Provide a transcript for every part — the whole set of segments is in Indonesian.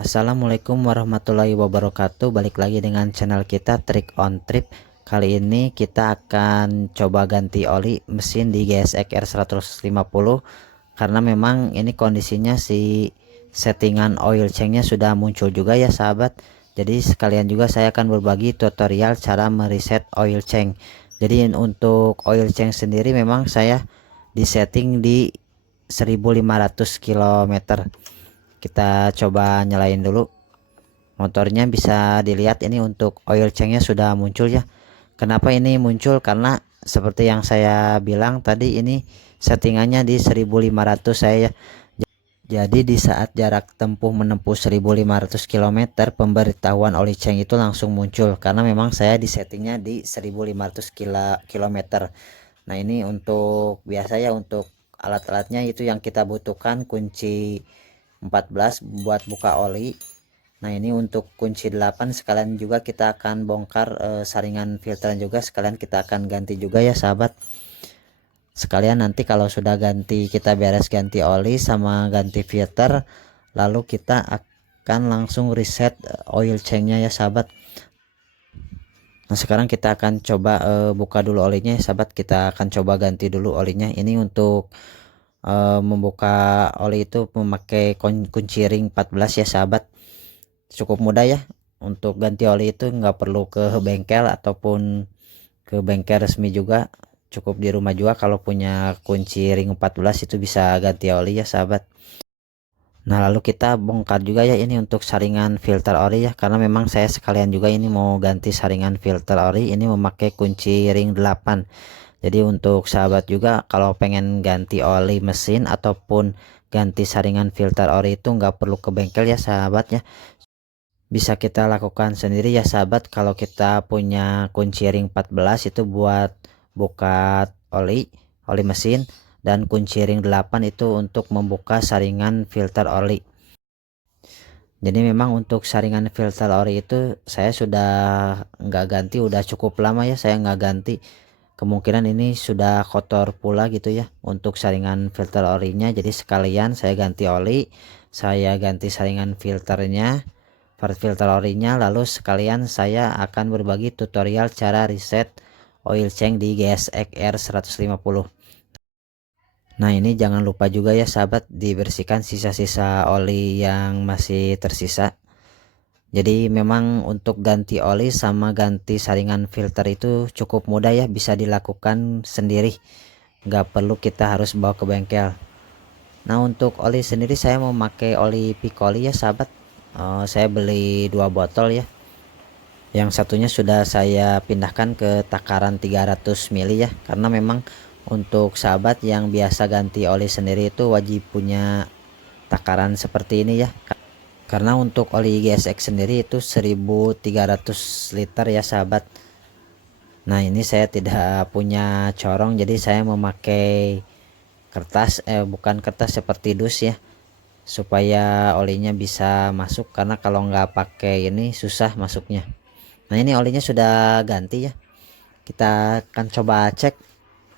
Assalamualaikum warahmatullahi wabarakatuh. Balik lagi dengan channel kita Trick on Trip. Kali ini kita akan coba ganti oli mesin di GSX R150, karena memang ini kondisinya si settingan oil chanknya sudah muncul juga ya sahabat. Jadi sekalian juga saya akan berbagi tutorial cara mereset oil chank. Jadi untuk oil chank sendiri memang saya disetting di 1500 km. Kita coba nyalain dulu motornya. Bisa dilihat ini untuk oil chanknya sudah muncul ya. Kenapa ini muncul? Karena seperti yang saya bilang tadi, ini settingannya di 1500 saya ya. Jadi di saat jarak tempuh menempuh 1500 km, pemberitahuan oil chank itu langsung muncul karena memang saya disettingnya di 1500 km. Nah ini untuk biasa ya, untuk alat-alatnya itu yang kita butuhkan kunci 14 buat buka oli. Nah ini untuk kunci 8 sekalian juga kita akan bongkar saringan filter juga, sekalian kita akan ganti juga ya sahabat. Sekalian nanti kalau sudah ganti, kita beres ganti oli sama ganti filter, lalu kita akan langsung reset oil chanknya ya sahabat. Nah sekarang kita akan coba buka dulu olinya ya sahabat. Kita akan coba ganti dulu olinya. Ini untuk membuka oli itu memakai kunci ring 14 ya sahabat. Cukup mudah ya. Untuk ganti oli itu nggak perlu ke bengkel ataupun ke bengkel resmi juga, cukup di rumah juga kalau punya kunci ring 14 itu bisa ganti oli ya sahabat. Nah lalu kita bongkar juga ya ini untuk saringan filter ori ya, karena memang saya sekalian juga ini mau ganti saringan filter ori ini memakai kunci ring 8. Jadi untuk sahabat juga kalau pengen ganti oli mesin ataupun ganti saringan filter ori itu nggak perlu ke bengkel ya sahabat ya. Bisa kita lakukan sendiri ya sahabat. Kalau kita punya kunci ring 14 itu buat buka oli mesin, dan kunci ring 8 itu untuk membuka saringan filter oli. Jadi memang untuk saringan filter oli itu saya sudah nggak ganti, udah cukup lama ya saya nggak ganti. Kemungkinan ini sudah kotor pula gitu ya untuk saringan filter olinya. Jadi sekalian saya ganti oli, saya ganti saringan filternya, filter orinya, lalu sekalian saya akan berbagi tutorial cara reset oil chank di GSX R150. Nah ini jangan lupa juga ya sahabat, dibersihkan sisa-sisa oli yang masih tersisa. Jadi memang untuk ganti oli sama ganti saringan filter itu cukup mudah ya, bisa dilakukan sendiri, nggak perlu kita harus bawa ke bengkel. Nah untuk oli sendiri saya memakai oli Piccoli ya sahabat. Saya beli 2 botol ya. Yang satunya sudah saya pindahkan ke takaran 300 ml ya, karena memang untuk sahabat yang biasa ganti oli sendiri itu wajib punya takaran seperti ini ya. Karena untuk oli GSX sendiri itu 1300 liter ya sahabat. Nah ini saya tidak punya corong, jadi saya memakai kertas, bukan kertas, seperti dus ya, supaya olinya bisa masuk, karena kalau nggak pakai ini susah masuknya. Nah ini olinya sudah ganti ya, kita akan coba cek.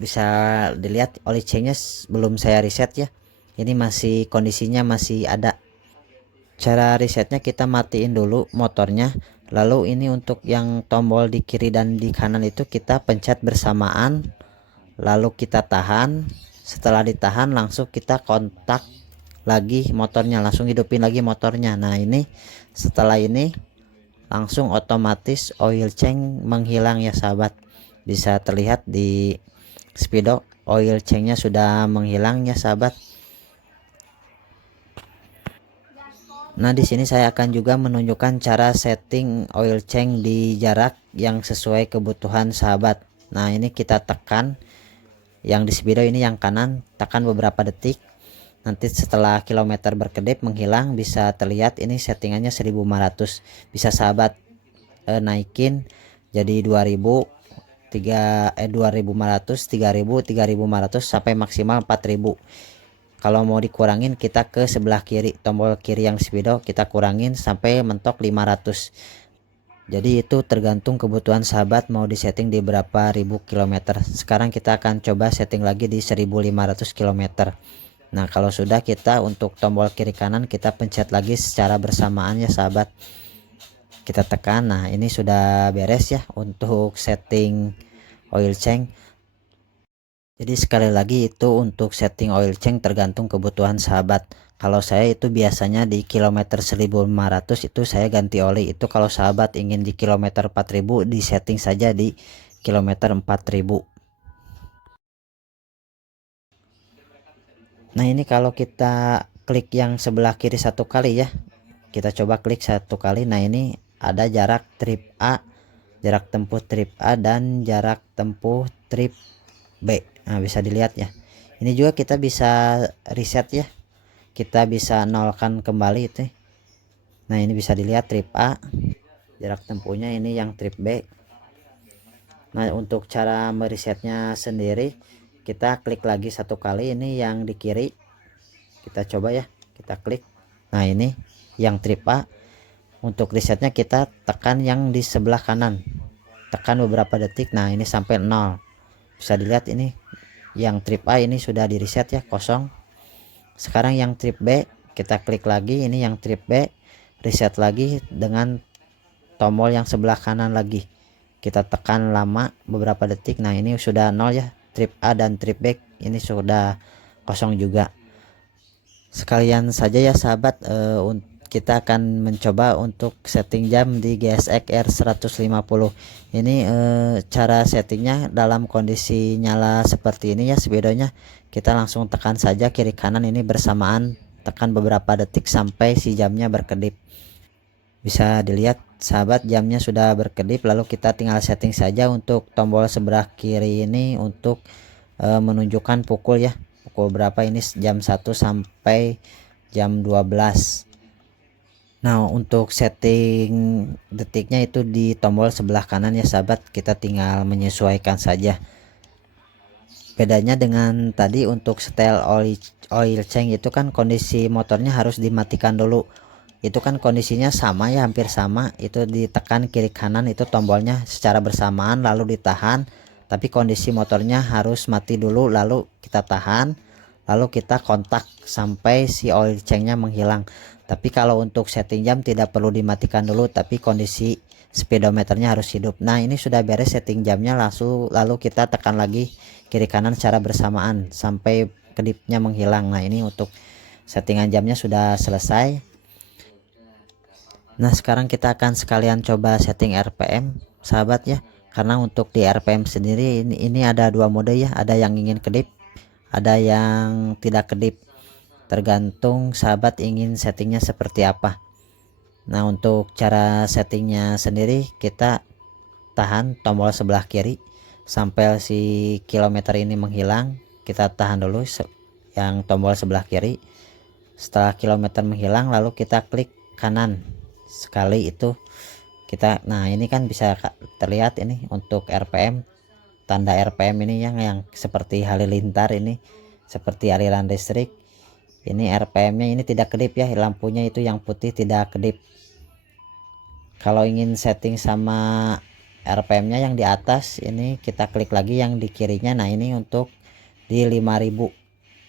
Bisa dilihat oli chainnya belum saya reset ya, ini masih kondisinya masih ada. Cara resetnya kita matiin dulu motornya, lalu ini untuk yang tombol di kiri dan di kanan itu kita pencet bersamaan, lalu kita tahan. Setelah ditahan langsung kita kontak lagi motornya, langsung hidupin lagi motornya. Nah ini setelah ini langsung otomatis oil chank menghilang ya sahabat. Bisa terlihat di spidol oil chanknya sudah menghilang ya sahabat. Nah di sini saya akan juga menunjukkan cara setting oil chank di jarak yang sesuai kebutuhan sahabat. Nah ini kita tekan yang di spidol ini, yang kanan, tekan beberapa detik. Nanti setelah kilometer berkedip menghilang, bisa terlihat ini settingannya 1500. Bisa sahabat naikin jadi 2000, 2500, 3000, 3500 sampai maksimal 4000. Kalau mau dikurangin kita ke sebelah kiri, tombol kiri yang spidol kita kurangin sampai mentok 500. Jadi itu tergantung kebutuhan sahabat mau disetting di berapa ribu kilometer. Sekarang kita akan coba setting lagi di 1500 km. Nah kalau sudah, kita untuk tombol kiri kanan kita pencet lagi secara bersamaan ya sahabat, kita tekan. Nah ini sudah beres ya untuk setting oil change. Jadi sekali lagi itu untuk setting oil change tergantung kebutuhan sahabat. Kalau saya itu biasanya di kilometer 1500 itu saya ganti oli. Itu kalau sahabat ingin di kilometer 4000 di setting saja di kilometer 4000. Nah ini kalau kita klik yang sebelah kiri satu kali ya, kita coba klik satu kali. Nah ini ada jarak trip A, jarak tempuh trip A, dan jarak tempuh trip B. Nah bisa dilihat ya, ini juga kita bisa reset ya, kita bisa nolkan kembali itu. Nah ini bisa dilihat trip A jarak tempuhnya, ini yang trip B. Nah untuk cara meresetnya sendiri, kita klik lagi satu kali, ini yang di kiri, kita coba ya, kita klik. Nah ini yang trip A, untuk resetnya kita tekan yang di sebelah kanan, tekan beberapa detik. Nah ini sampai 0, bisa dilihat ini yang trip A ini sudah di reset ya, kosong. Sekarang yang trip B kita klik lagi, ini yang trip B, reset lagi dengan tombol yang sebelah kanan lagi, kita tekan lama beberapa detik. Nah ini sudah 0 ya, trip A dan trip B ini sudah kosong juga. Sekalian saja ya sahabat, kita akan mencoba untuk setting jam di GSX R150 ini. Cara settingnya dalam kondisi nyala seperti ini ya videonya, kita langsung tekan saja kiri kanan ini bersamaan, tekan beberapa detik sampai si jamnya berkedip. Bisa dilihat sahabat, jamnya sudah berkedip. Lalu kita tinggal setting saja untuk tombol sebelah kiri ini untuk menunjukkan pukul ya, pukul berapa. Ini jam 1 sampai jam 12. Nah untuk setting detiknya itu di tombol sebelah kanan ya sahabat, kita tinggal menyesuaikan saja. Bedanya dengan tadi untuk setel oil change itu kan kondisi motornya harus dimatikan dulu, itu kan kondisinya sama ya, hampir sama, itu ditekan kiri kanan itu tombolnya secara bersamaan lalu ditahan, tapi kondisi motornya harus mati dulu, lalu kita tahan, lalu kita kontak sampai si oil change-nya menghilang. Tapi kalau untuk setting jam tidak perlu dimatikan dulu, tapi kondisi speedometernya harus hidup. Nah ini sudah beres setting jamnya, lalu kita tekan lagi kiri kanan secara bersamaan sampai kedipnya menghilang. Nah ini untuk settingan jamnya sudah selesai. Nah sekarang kita akan sekalian coba setting RPM sahabat ya, karena untuk di RPM sendiri ini ada dua mode ya, ada yang ingin kedip, ada yang tidak kedip, tergantung sahabat ingin settingnya seperti apa. Nah untuk cara settingnya sendiri, kita tahan tombol sebelah kiri sampai si kilometer ini menghilang, kita tahan dulu yang tombol sebelah kiri. Setelah kilometer menghilang lalu kita klik kanan sekali itu kita. Nah ini kan bisa terlihat ini untuk RPM, tanda RPM ini yang seperti halilintar, ini seperti aliran listrik. Ini RPM-nya ini tidak kedip ya, lampunya itu yang putih tidak kedip. Kalau ingin setting sama RPM-nya yang di atas, ini kita klik lagi yang di kirinya. Nah ini untuk di 5000.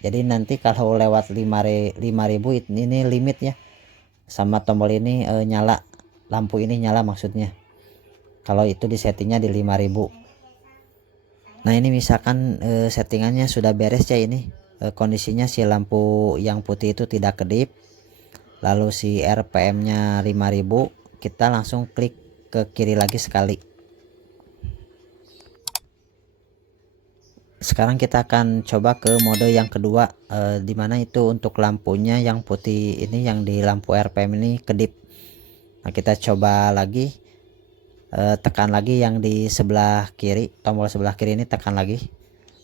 Jadi nanti kalau lewat 5000 ini limit ya, sama tombol ini nyala, lampu ini nyala maksudnya, kalau itu di settingnya di 5000. Nah ini misalkan settingannya sudah beres ya, ini kondisinya si lampu yang putih itu tidak kedip, lalu si RPM-nya 5000, kita langsung klik ke kiri lagi sekali. Sekarang kita akan coba ke mode yang kedua, dimana itu untuk lampunya yang putih ini, yang di lampu RPM ini kedip. Nah kita coba lagi, tekan lagi yang di sebelah kiri, tombol sebelah kiri ini tekan lagi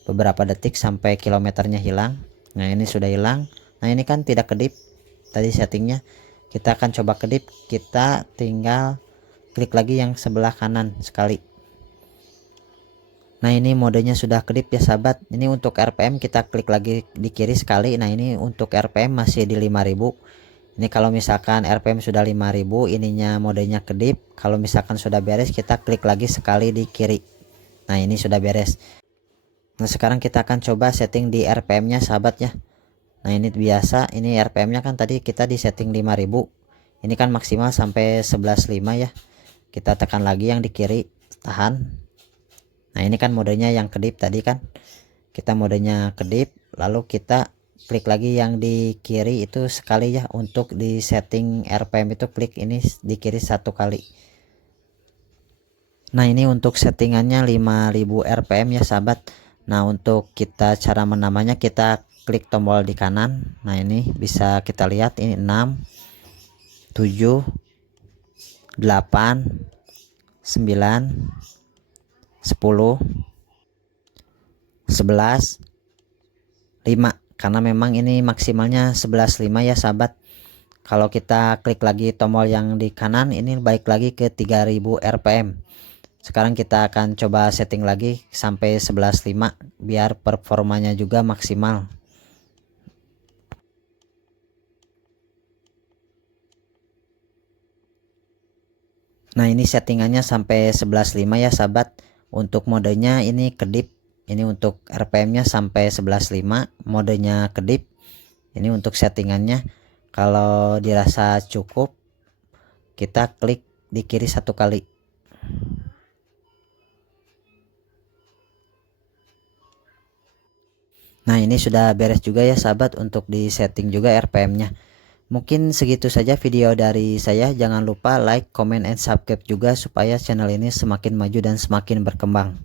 beberapa detik sampai kilometernya hilang. Nah ini sudah hilang. Nah ini kan tidak kedip tadi settingnya, kita akan coba kedip. Kita tinggal klik lagi yang sebelah kanan sekali. Nah ini modenya sudah kedip ya sahabat. Ini untuk RPM kita klik lagi di kiri sekali. Nah ini untuk RPM masih di 5000. Ini kalau misalkan RPM sudah 5000, ininya modenya kedip. Kalau misalkan sudah beres, kita klik lagi sekali di kiri. Nah ini sudah beres. Nah sekarang kita akan coba setting di RPM nya sahabat ya. Nah ini biasa, ini RPM nya kan tadi kita di setting 5000, ini kan maksimal sampai 11.5 ya. Kita tekan lagi yang di kiri, tahan. Nah ini kan modenya yang kedip tadi kan, kita modenya kedip, lalu kita klik lagi yang di kiri itu sekali ya. Untuk di setting RPM itu klik ini di kiri satu kali. Nah ini untuk settingannya 5000 RPM ya sahabat. Nah untuk kita cara menambahnya, kita klik tombol di kanan. Nah ini bisa kita lihat, ini 6 7 8 9 10 11 5, karena memang ini maksimalnya 11.5 ya sahabat. Kalau kita klik lagi tombol yang di kanan, ini balik lagi ke 3000 RPM. Sekarang kita akan coba setting lagi sampai 11.5 biar performanya juga maksimal. Nah ini settingannya sampai 11.5 ya sahabat. Untuk modenya ini kedip, ini untuk RPM nya sampai 11.5, modenya kedip. Ini untuk settingannya. Kalau dirasa cukup, kita klik di kiri satu kali. Nah ini sudah beres juga ya sahabat untuk di setting juga RPM nya. Mungkin segitu saja video dari saya. Jangan lupa like, comment, and subscribe juga supaya channel ini semakin maju dan semakin berkembang.